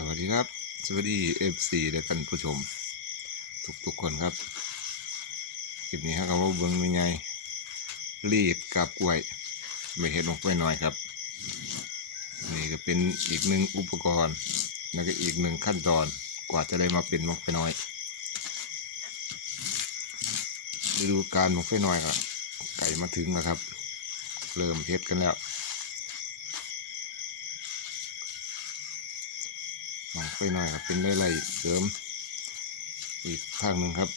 สวัสดีครับ สวัสดีเอฟซีและท่านผู้ชม ทุกทุกๆคนครับคลิปนี้ครับว่าเบิ้งมีไงรีดกับกล้วย ไม่เห็นลงไปหน่อยครับ นี่ก็เป็นอีกหนึ่งอุปกรณ์ แล้วก็อีกหนึ่งขั้นตอนกว่าจะได้มาเป็นมกไปน้อยฤดูการมกไปน้อยครับไก่มาถึงแล้วครับ เริ่มเฮ็ดกันแล้ว มองไปหน่อยครับ เป็นไล่ๆเสริม อีกข้างหนึ่งครับ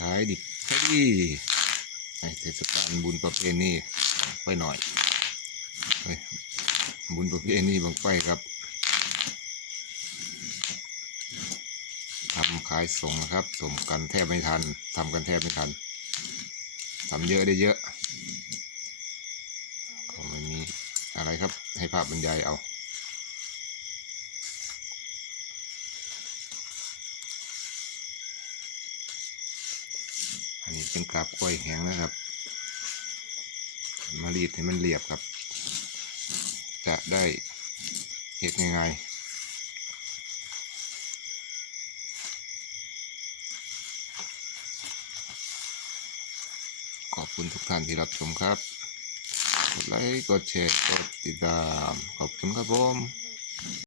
ขายดิบขายดีในเทศกาลบุญประเพณีไปหน่อยเฮ้ยบุญประเพณีบางไปครับทำขายส่งนะครับส่งกันแทบไม่ทันทำกันแทบไม่ทันทำเยอะได้เยอะก็ไม่มีอะไรครับให้ภาพบรรยายเอา อันนี้เป็นกาบกล้วยแห้งนะครับ มารีดให้มันเรียบครับ จะได้เห็ดง่ายๆขอบคุณทุกท่านที่รับชมครับ กดไลค์ กดแชร์ กดติดตาม ขอบคุณครับผม